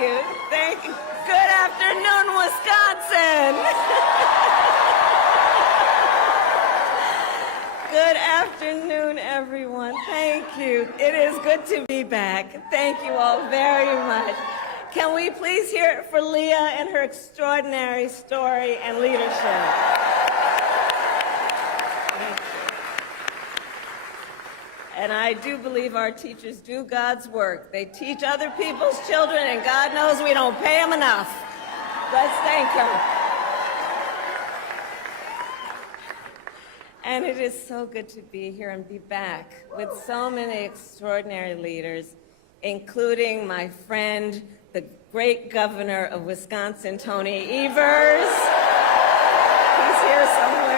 you. Thank you. Good afternoon, Wisconsin. Good afternoon, everyone. Thank you. It is good to be back. Thank you all very much. Can we please hear it for Leah and her extraordinary story and leadership? And I do believe our teachers do God's work. They teach other people's children, and God knows we don't pay them enough. Let's thank her. And it is so good to be here and be back with so many extraordinary leaders, including my friend, the great governor of Wisconsin, Tony Evers. He's here somewhere.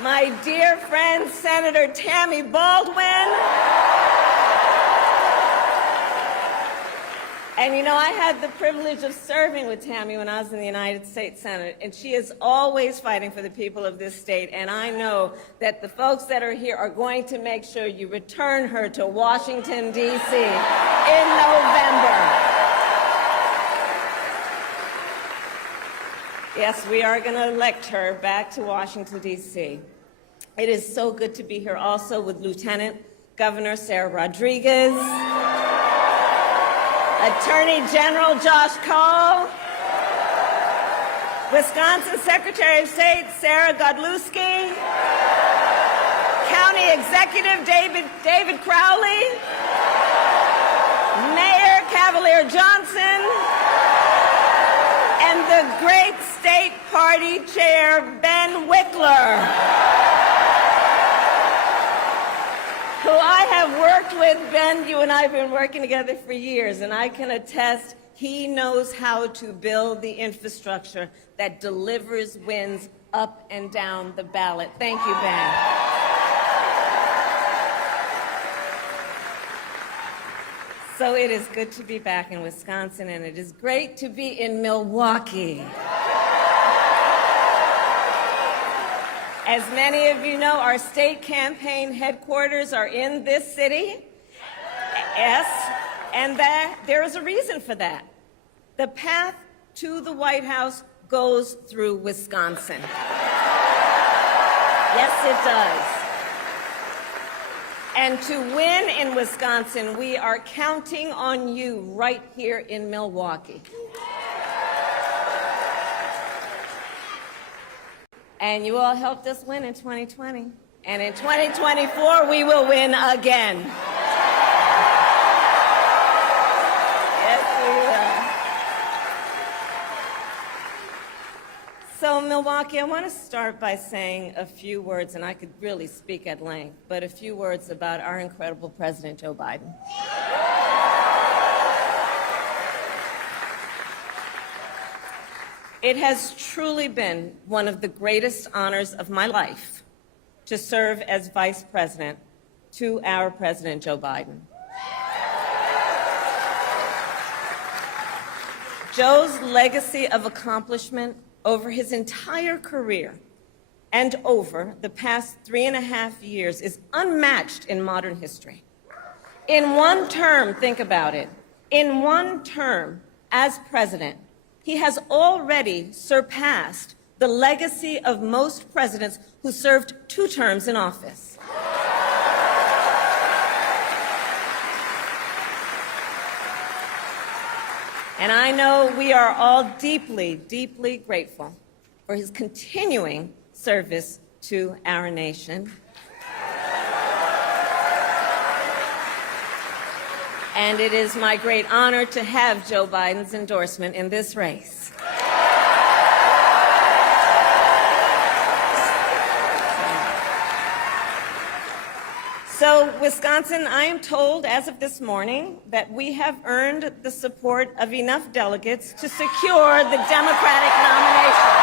My dear friend, Senator Tammy Baldwin. And you know, I had the privilege of serving with Tammy when I was in the United States Senate, and she is always fighting for the people of this state, and I know that the folks that are here are going to make sure you return her to Washington, D.C. in November. Yes, we are going to elect her back to Washington, D.C. It is so good to be here also with Lieutenant Governor Sarah Rodriguez, Attorney General Josh Cole, Wisconsin Secretary of State Sarah Godlewski, County Executive David Crowley, Mayor Cavalier Johnson, and the great State Party Chair Ben Wickler, who I have worked with. Ben, you and I have been working together for years, and I can attest he knows how to build the infrastructure that delivers wins up and down the ballot. Thank you, Ben. So it is good to be back in Wisconsin, and it is great to be in Milwaukee. As many of you know, our state campaign headquarters are in this city. Yes, and there is a reason for that. The path to the White House goes through Wisconsin. Yes, it does. And to win in Wisconsin, we are counting on you right here in Milwaukee. And you all helped us win in 2020. And in 2024, we will win again. Yes, we will. So, Milwaukee, I want to start by saying a few words, and I could really speak at length, but a few words about our incredible President Joe Biden. It has truly been one of the greatest honors of my life to serve as Vice President to our President Joe Biden. Joe's legacy of accomplishment over his entire career and over the past 3.5 years is unmatched in modern history. In one term, think about it, in one term as president, he has already surpassed the legacy of most presidents who served 2 terms in office. And I know we are all deeply, deeply grateful for his continuing service to our nation. And it is my great honor to have Joe Biden's endorsement in this race. So, Wisconsin, I am told as of this morning that we have earned the support of enough delegates to secure the Democratic nomination.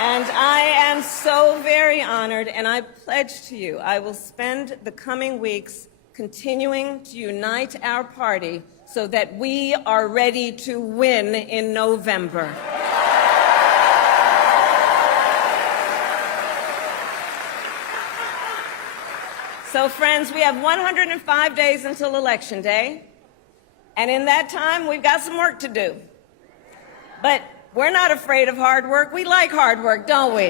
And I am so very honored, and I pledge to you I will spend the coming weeks continuing to unite our party so that we are ready to win in November. So, friends, we have 105 days until Election Day, and in that time, we've got some work to do. But we're not afraid of hard work. We like hard work, don't we?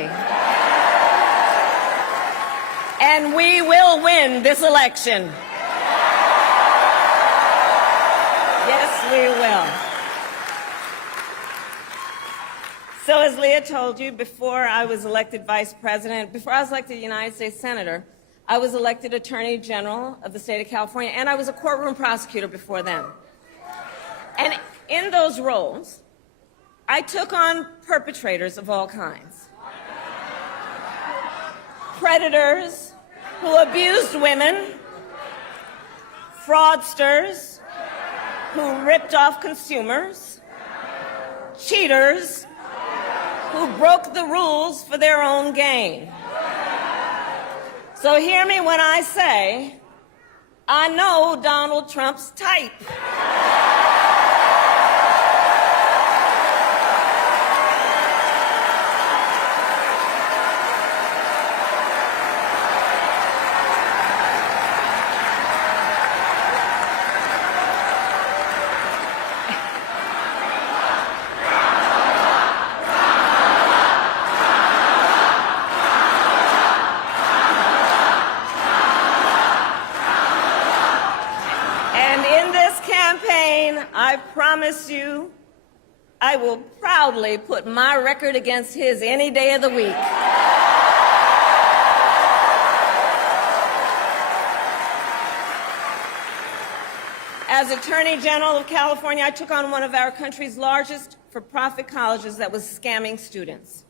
And we will win this election. Yes, we will. So as Leah told you, before I was elected vice president, before I was elected United States Senator, I was elected Attorney General of the state of California, and I was a courtroom prosecutor before then. And in those roles, I took on perpetrators of all kinds. Predators who abused women, fraudsters who ripped off consumers, cheaters who broke the rules for their own gain. So hear me when I say, I know Donald Trump's type. I promise you, I will proudly put my record against his any day of the week. As Attorney General of California, I took on one of our country's largest for-profit colleges that was scamming students.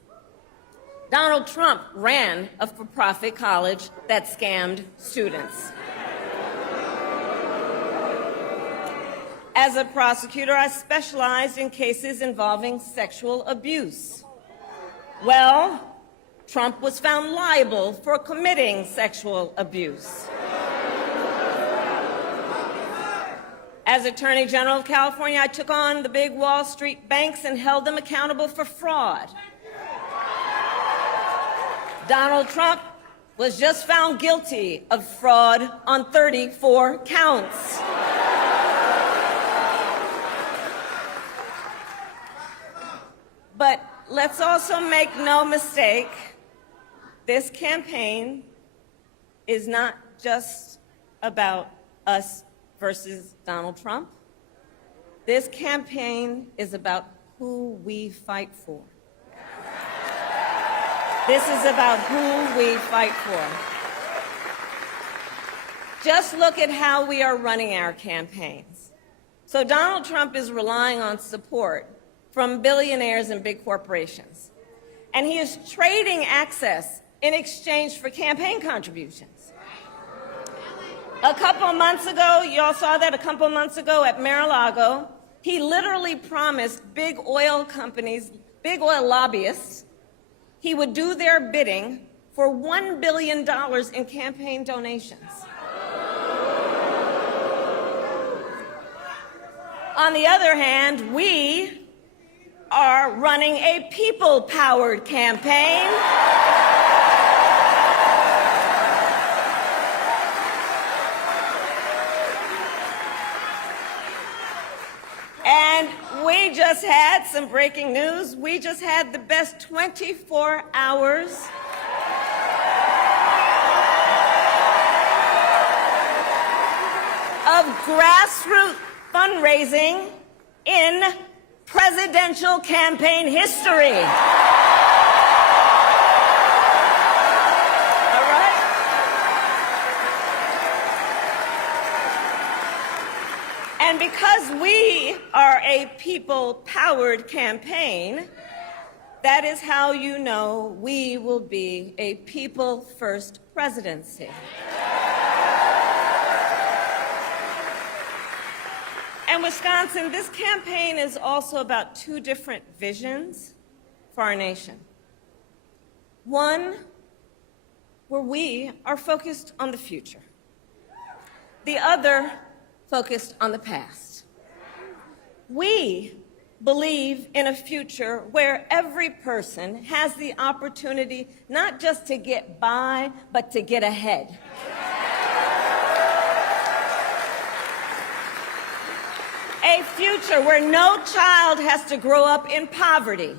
Donald Trump ran a for-profit college that scammed students. As a prosecutor, I specialized in cases involving sexual abuse. Well, Trump was found liable for committing sexual abuse. As Attorney General of California, I took on the big Wall Street banks and held them accountable for fraud. Donald Trump was just found guilty of fraud on 34 counts. But let's also make no mistake, this campaign is not just about us versus Donald Trump. This campaign is about who we fight for. This is about who we fight for. Just look at how we are running our campaigns. So Donald Trump is relying on support from billionaires and big corporations. And he is trading access in exchange for campaign contributions. A couple months ago, you all saw that a couple months ago at Mar-a-Lago, he literally promised big oil companies, big oil lobbyists, he would do their bidding for $1 billion in campaign donations. On the other hand, we are running a people-powered campaign. And we just had some breaking news. We just had the best 24 hours of grassroots fundraising in presidential campaign history. All right? And because we are a people-powered campaign, that is how you know we will be a people-first presidency. And Wisconsin, this campaign is also about two different visions for our nation. One, where we are focused on the future. The other, focused on the past. We believe in a future where every person has the opportunity not just to get by, but to get ahead. A future where no child has to grow up in poverty.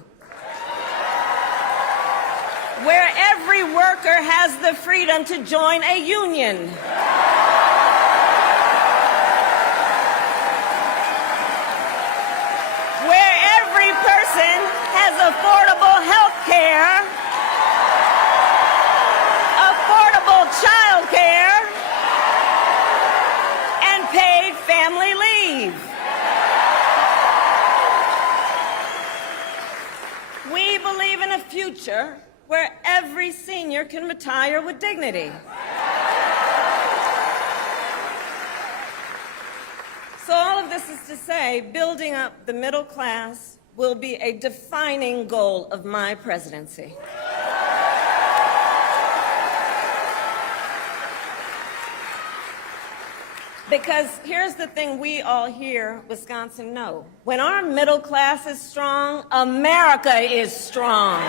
Where every worker has the freedom to join a union. Where every person has affordable health care, affordable child care, and paid family leave. We believe in a future where every senior can retire with dignity. So all of this is to say, building up the middle class will be a defining goal of my presidency. Because here's the thing we all here, Wisconsin, know. When our middle class is strong, America is strong.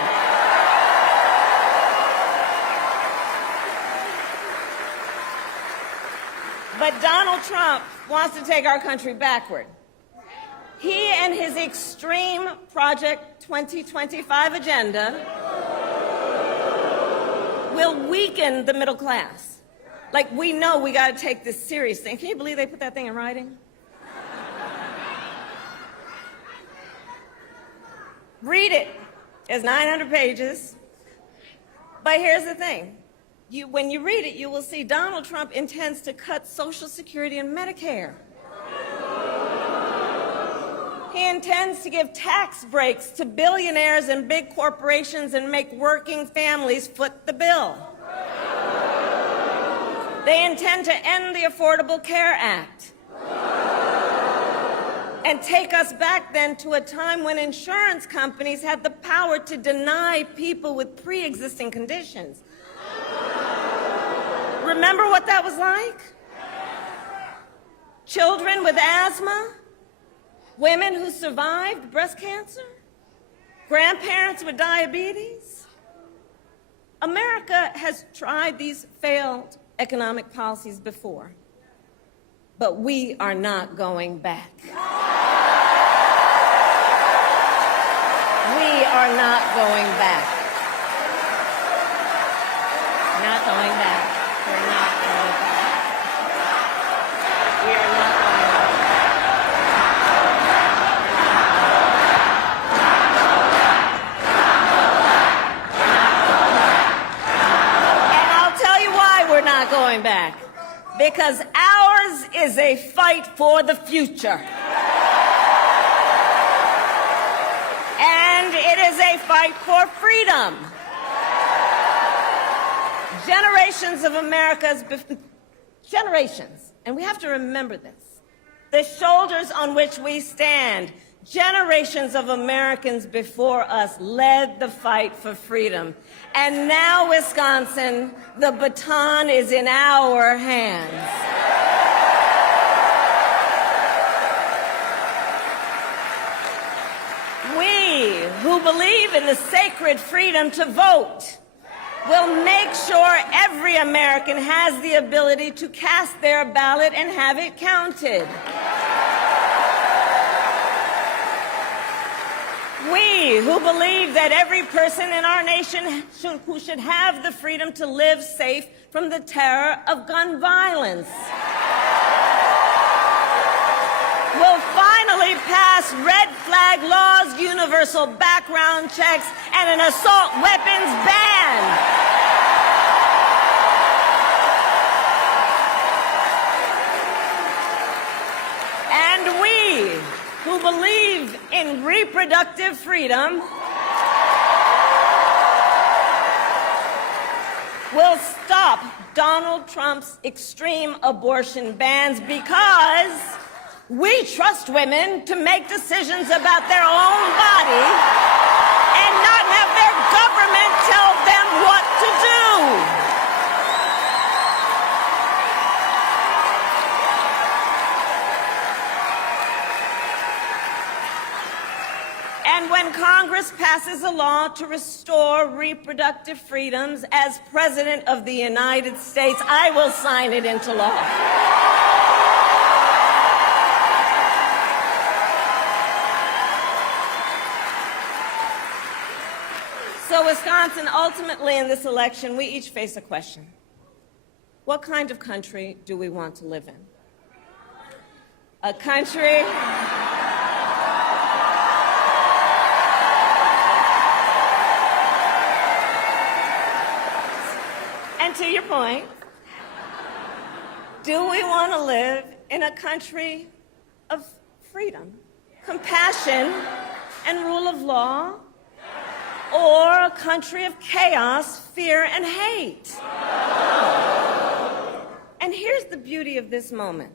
But Donald Trump wants to take our country backward. He and his extreme Project 2025 agenda will weaken the middle class. Like, we know we got to take this serious thing. Can you believe they put that thing in writing? Read it. It's 900 pages. But here's the thing. When you read it, you will see Donald Trump intends to cut Social Security and Medicare. He intends to give tax breaks to billionaires and big corporations and make working families foot the bill. They intend to end the Affordable Care Act and take us back then to a time when insurance companies had the power to deny people with pre-existing conditions. Remember what that was like? Children with asthma, women who survived breast cancer, grandparents with diabetes. America has tried these failed economic policies before, but we are not going back. We are not going back. Not going back. We're not going back. We are not going back. And I'll tell you why we're not going back. Because ours is a fight for the future. And it is a fight for freedom. Generations of generations, and we have to remember this, the shoulders on which we stand, generations of Americans before us led the fight for freedom. And now, Wisconsin, the baton is in our hands. We, who believe in the sacred freedom to vote, will make sure every American has the ability to cast their ballot and have it counted. We, who believe that every person in our nation who should have the freedom to live safe from the terror of gun violence, will finally pass red flag laws, universal background checks, and an assault weapons ban. And we, who believe in reproductive freedom, will stop Donald Trump's extreme abortion bans because we trust women to make decisions about their own body and not have their government tell them what to do. And when Congress passes a law to restore reproductive freedoms, as President of the United States, I will sign it into law. So, Wisconsin, ultimately in this election, we each face a question. What kind of country do we want to live in? A country and to your point, do we want to live in a country of freedom, compassion, and rule of law, or a country of chaos, fear, and hate? And here's the beauty of this moment.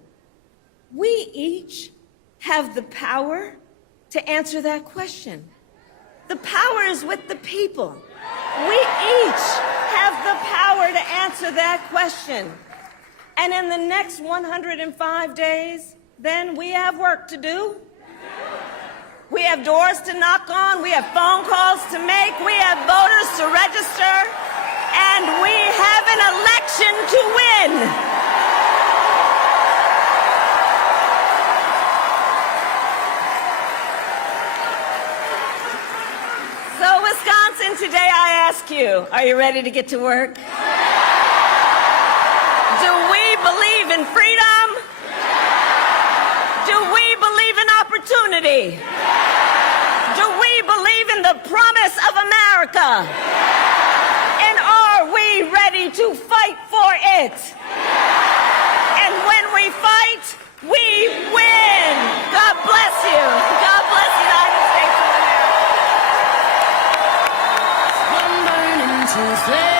We each have the power to answer that question. The power is with the people. We each have the power to answer that question. And in the next 105 days, then we have work to do. We have doors to knock on. We have phone calls to make. We have voters to register. And we have an election to win. So, Wisconsin, today I ask you, are you ready to get to work? Do we believe in freedom? Do we believe in opportunity? Do we believe in the promise of America? And are we ready to fight for it? And when we fight, we win. God bless you. God bless the United States of America. One burning to flame.